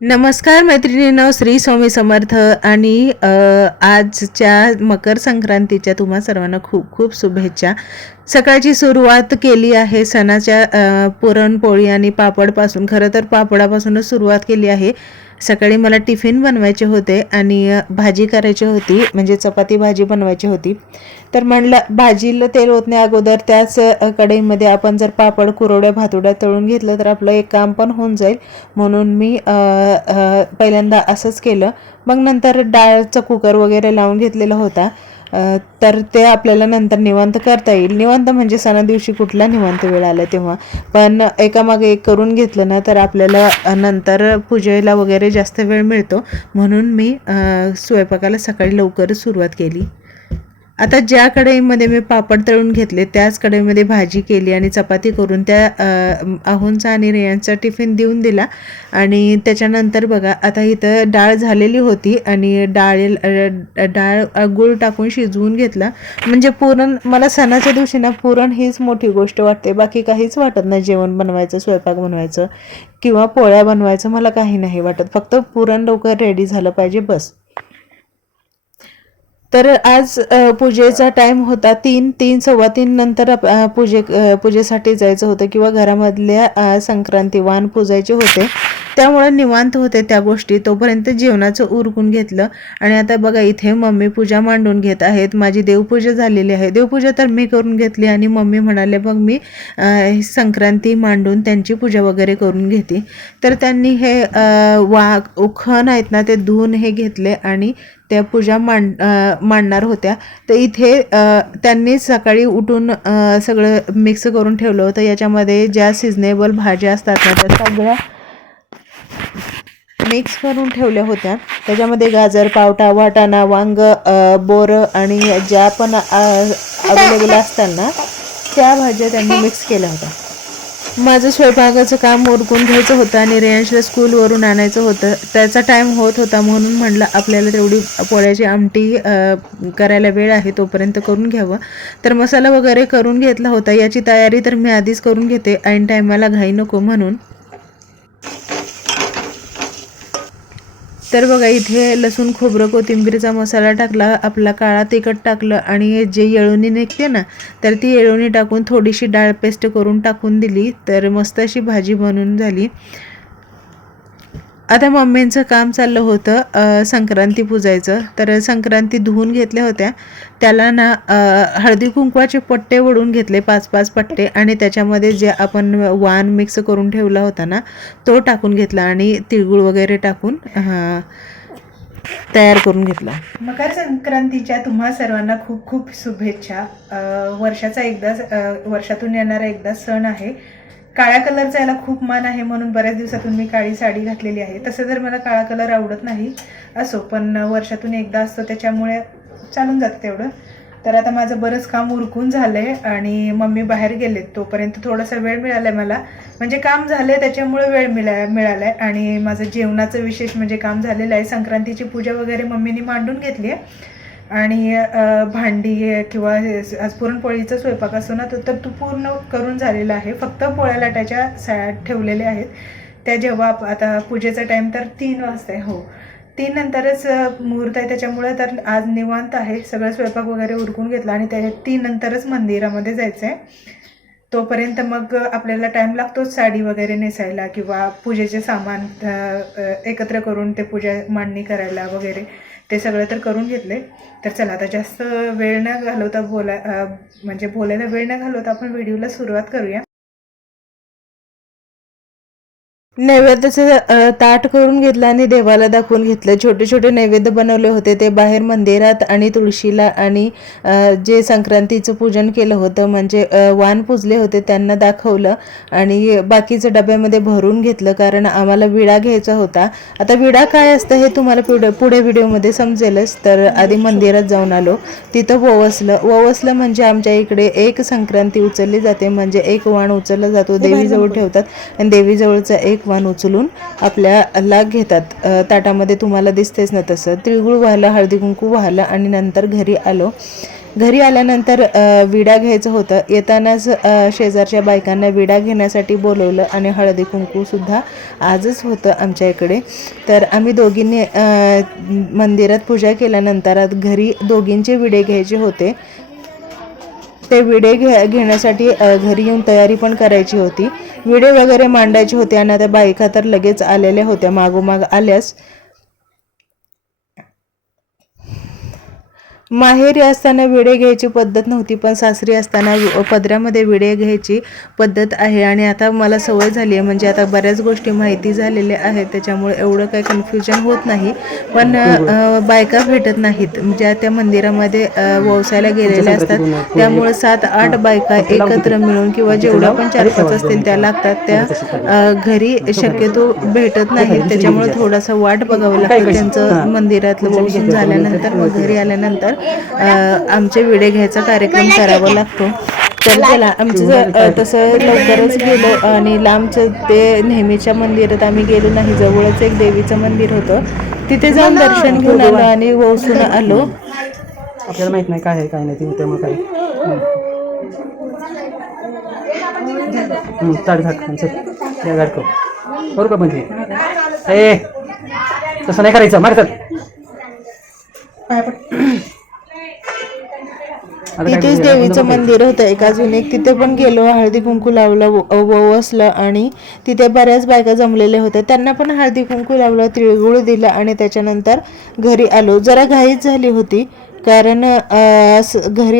नमस्कार मैत्रिणींनो, श्री स्वामी समर्थ आणि आजच्या मकर संक्रांतीच्या तुम्हा सर्वांना खूप खूप शुभेच्छा. सकाळची सुरुवात केली आहे सणाच्या पुरणपोळी आणि पापडपासून. खरं तर पापडापासूनच सुरुवात केली आहे. सकाळी मला टिफिन बनवायचे होते आणि भाजी करायची होती, म्हणजे चपाती भाजी बनवायची होती. तर म्हणलं भाजीला तेल ओतण्या अगोदर त्याच कढईमध्ये आपण जर पापड, कुरवड्या, भातुड्या तळून घेतलं तर आपलं एक काम पण होऊन जाईल. म्हणून मी पहिल्यांदा असंच केलं. मग नंतर डाळचा कुकर वगैरे लावून घेतलेला होता. तर ते आपल्याला नंतर निवांत करता येईल. निवांत म्हणजे सणा दिवशी कुठला निवांत वेळ आला तेव्हा. पण एकामागे एक करून घेतलं ना तर आपल्याला नंतर पूजेला वगैरे जास्त वेळ मिळतो. म्हणून मी स्वयंपाकाला सकाळी लवकरच सुरुवात केली. आता ज्या कढईमध्ये मी पापड तळून घेतले त्याच कढईमध्ये भाजी केली आणि चपाती करून त्या आहोंचा आणि रेयांचा टिफिन देऊन दिला. आणि त्याच्यानंतर बघा आता इथं डाळ झालेली होती आणि डाळ गूळ टाकून शिजवून घेतला. म्हणजे पुरण मला सणाच्या दिवशी ना पुरण हीच मोठी गोष्ट वाटते. बाकी काहीच वाटत नाही. जेवण बनवायचं, स्वयंपाक बनवायचं किंवा पोळ्या बनवायचं मला काही नाही वाटत. फक्त पुरण लवकर रेडी झालं पाहिजे बस. तर आज पूजेचा टाईम होता 3 नंतर पूजेसाठी जायचं होतं किंवा घरामधल्या संक्रांती वाण पूजायचे होते. त्यामुळे निवांत होते त्या गोष्टी. तोपर्यंत जेवणाचं उरकून घेतलं आणि आता बघा इथे मम्मी पूजा मांडून घेत आहेत. माझी देवपूजा झालेली आहे. देवपूजा तर मी करून घेतली आणि मम्मी म्हणाले मग मी संक्रांती मांडून त्यांची पूजा वगैरे करून घेते. तर त्यांनी हे उखण आहेत ना ते धुवून हे घेतले आणि त्या पूजा मांडणार होत्या. तर इथे त्यांनी सकाळी उठून सगळं मिक्स करून ठेवलं होतं. याच्यामध्ये ज्या सिजनेबल भाज्या असतात ना त्या सगळ्या मिक्स करून ठेवल्या होत्या. त्याच्यामध्ये गाजर, पावटा, वाटाणा, वांग, बोरं आणि ज्या पण अवेलेबल असतात ना त्या भाज्या त्यांनी मिक्स केल्या होत्या. माझं स्वयंपाकाचं काम उरकून घ्यायचं होतं आणि रेयांशला स्कूलवरून आणायचं होतं. त्याचा टाईम होत होता म्हणून म्हणलं आपल्याला तेवढी पोळ्याची आमटी करायला वेळ आहे तोपर्यंत करून घ्यावं. तर मसाला वगैरे करून घेतला होता. याची तयारी तर मी आधीच करून घेते, ऐन टायमाला घाई नको म्हणून. तर बघा इथे लसूण, खोबरं, कोथिंबीरचा मसाला टाकला, आपला काळा तिखट टाकलं आणि जे येळवणी निघते ना तर ती येळवणी टाकून थोडीशी डाळ पेस्ट करून टाकून दिली. तर मस्त अशी भाजी बनवून झाली. आता मम्मींचं काम चाललं होतं संक्रांती पूजायचं. तर संक्रांती धुवून घेतल्या होत्या. त्याला ना हळदी कुंकवाचे पट्टे ओढून घेतले, 5-5 पट्टे, आणि त्याच्यामध्ये जे आपण वाण मिक्स करून ठेवला होता ना तो टाकून घेतला आणि तिळगुळ वगैरे टाकून तयार करून घेतला. मकर संक्रांतीच्या तुम्हा सर्वांना खूप खूप शुभेच्छा. वर्षातून येणारा एकदा सण आहे. काळ्या कलरचा याला खूप मान आहे म्हणून बऱ्याच दिवसातून मी काळी साडी घातलेली आहे. तसं तर मला काळा कलर आवडत नाही असो, पण वर्षातून एकदा असतो त्याच्यामुळे चालून जातं तेवढं. तर आता माझं बरंच काम उरकून झालंय आणि मम्मी बाहेर गेलेत. तोपर्यंत थोडासा वेळ मिळालाय मला, म्हणजे काम झालंय त्याच्यामुळे वेळ मिळालाय. आणि माझं जेवणाचं विशेष म्हणजे काम झालेलं आहे. संक्रांतीची पूजा वगैरे मम्मीने मांडून घेतली आहे आणि भांडी किंवा आज पुरणपोळीचा स्वयंपाक असतो ना तर तो पूर्ण करून झालेला आहे. फक्त पोळ्या लाटायच्या ठेवलेल्या आहेत. त्या जेव्हा आता पूजेचा टाईम तर 3 वाजता आहे. हो, 3 नंतरच मुहूर्त आहे त्याच्यामुळे तर आज निवांत आहे. सगळं स्वयंपाक वगैरे उरकून घेतला आणि त्या 3 नंतरच मंदिरामध्ये जायचं आहे. तोपर्यंत मग आपल्याला टाईम लागतोच साडी वगैरे नेसायला किंवा पूजेचे सामान एकत्र करून ते पूजा मांडणी करायला वगैरे. ते सगळं तर करून घेतले. तर चला आता जास्त वेळ न घालवता बोलायला वेळ न घालवता आपण व्हिडिओला सुरुवात करूया. नैवेद्याचं ताट करून घेतलं आणि देवाला दाखवून घेतलं. छोटे छोटे नैवेद्य बनवले होते ते बाहेर मंदिरात आणि तुळशीला आणि जे संक्रांतीचं पूजन केलं होतं म्हणजे वाण पूजले होते त्यांना दाखवलं आणि बाकीचं डब्यामध्ये भरून घेतलं कारण आम्हाला विडा घ्यायचा होता. आता विडा काय असतं हे तुम्हाला पुढे व्हिडिओमध्ये समजेलच. तर आधी मंदिरात जाऊन आलो, तिथं ववसलं म्हणजे आमच्या इकडे एक संक्रांती उचलली जाते, म्हणजे एक वाण उचलला जातो, देवीजवळ ठेवतात आणि देवीजवळचा एक वाण उचलून आपल्याला घेतात. ताटामध्ये तुम्हाला दिसतेच ना तसं. तिळगुळ वाहलं, हळदी कुंकू वाहलं आणि नंतर घरी आलो. घरी आल्यानंतर विडा घ्यायचं होतं. येतानाच शेजारच्या बायकांना विडा घेण्यासाठी बोलवलं आणि हळदी कुंकूसुद्धा आजच होतं आमच्या इकडे. तर आम्ही दोघींनी मंदिरात पूजा केल्यानंतर घरी दोघींचे विडे घ्यायचे होते. ते विडे घेण्यासाठी घरी येऊन तयारी पण करायची होती. विडे वगैरे मांडायचे होते आणि आता बायका तर लगेच आलेल्या होत्या, मागोमाग आल्यास. माहेरी असताना विडे घ्यायची पद्धत नव्हती, पण सासरी असताना पदरामध्ये विडे घ्यायची पद्धत आहे. आणि आता मला सवय झाली आहे, म्हणजे आता बऱ्याच गोष्टी माहिती झालेल्या आहेत, त्याच्यामुळे एवढं काही कन्फ्युजन होत नाही. पण बायका भेटत नाहीत, ज्या त्या मंदिरामध्ये ववसायला गेलेल्या असतात. त्यामुळे 7-8 बायका एकत्र मिळून किंवा जेवढ्या पण 4-5 असतील त्या लागतात, त्या घरी शक्यतो भेटत नाहीत. त्याच्यामुळे थोडासा वाट बघावं लागतं त्यांचं मंदिरातलं वसून झाल्यानंतर. मग घरी आल्यानंतर आमचे विडे घ्यायचा कार्यक्रम करावा लागतो. तर चला, आमचं तसं लवकरच गेलो आणि लांबचं ते नेहमीच्या मंदिरात आम्ही गेलो नाही. जवळच एक देवीचं मंदिर होतं, तिथे जाऊन दर्शन घेऊन आलो आणि वसून आलो. आपल्याला माहित नाही काय आहे काय नाही, त्यामुळे काय चाट घाट करू बरोबर का. म्हणजे तसं नाही करायचं, मारतात. तिथेच देवीचं मंदिर होतं एक अजून एक, तिथे पण गेलो, हळदी कुंकू लावलं, वसलं आणि तिथे बऱ्याच बायका जमलेल्या होत्या. त्यांना पण हळदी कुंकू लावलं, तिळगुळ दिलं आणि त्याच्यानंतर घरी आलो. जरा घाईच झाली होती, कारण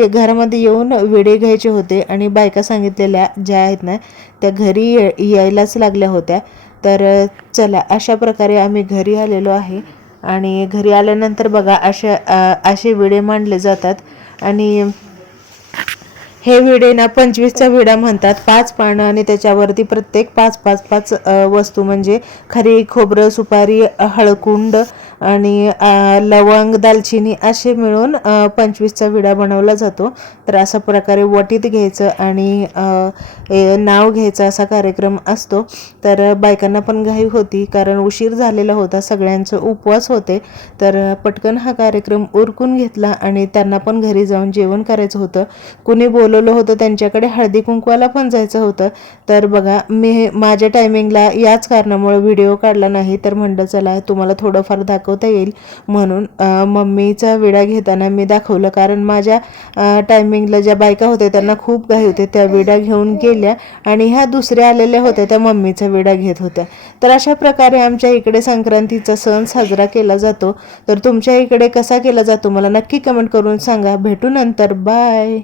घरामध्ये येऊन विडे घ्यायचे होते आणि बायका सांगितलेल्या ज्या आहेत ना, त्या घरी यायलाच लागल्या होत्या. तर चला, अशा प्रकारे आम्ही घरी आलेलो आहे. आणि घरी आल्यानंतर बघा असे विडे मांडले जातात. आणि हे विडे ना 25चा विडा म्हणतात. 5 पानं आणि त्याच्यावरती प्रत्येक 5 वस्तू, म्हणजे खरी, खोबरं, सुपारी, हळकुंड आणि लवंग, दालचिनी असे मिळून 25चा विडा बनवला जातो. तर अशा प्रकारे वटीत घ्यायचं आणि नाव घ्यायचं असा कार्यक्रम असतो. तर बायकांना पण घाई होती, कारण उशीर झालेला होता, सगळ्यांचे उपवास होते. तर पटकन हा कार्यक्रम उरकून घेतला आणि त्यांना पण घरी जाऊन जेवण करायचं होतं. कुणी बोलवलं होतं त्यांच्याकडे हळदी कुंकवाला पण जायचं होतं. तर बघा, मी माझ्या टायमिंगला याच कारणामुळे व्हिडिओ काढला नाही. तर म्हणलं चला तुम्हाला थोडंफार दाखवता येईल म्हणून मम्मीचा विडा घेताना मी दाखवलं, कारण माझ्या टायमिंगला ज्या बायका होत्या त्यांना खूप घाई होते, त्या विडा घेऊन गेल्या आणि ह्या दुसऱ्या आलेल्या होत्या, त्या मम्मीचा विडा घेत होत्या. तर अशा प्रकारे आमच्या इकडे संक्रांतीचा सण साजरा केला जातो. तर तुमच्या इकडे कसा केला जातो मला नक्की कमेंट करून सांगा. भेटू नंतर, बाय.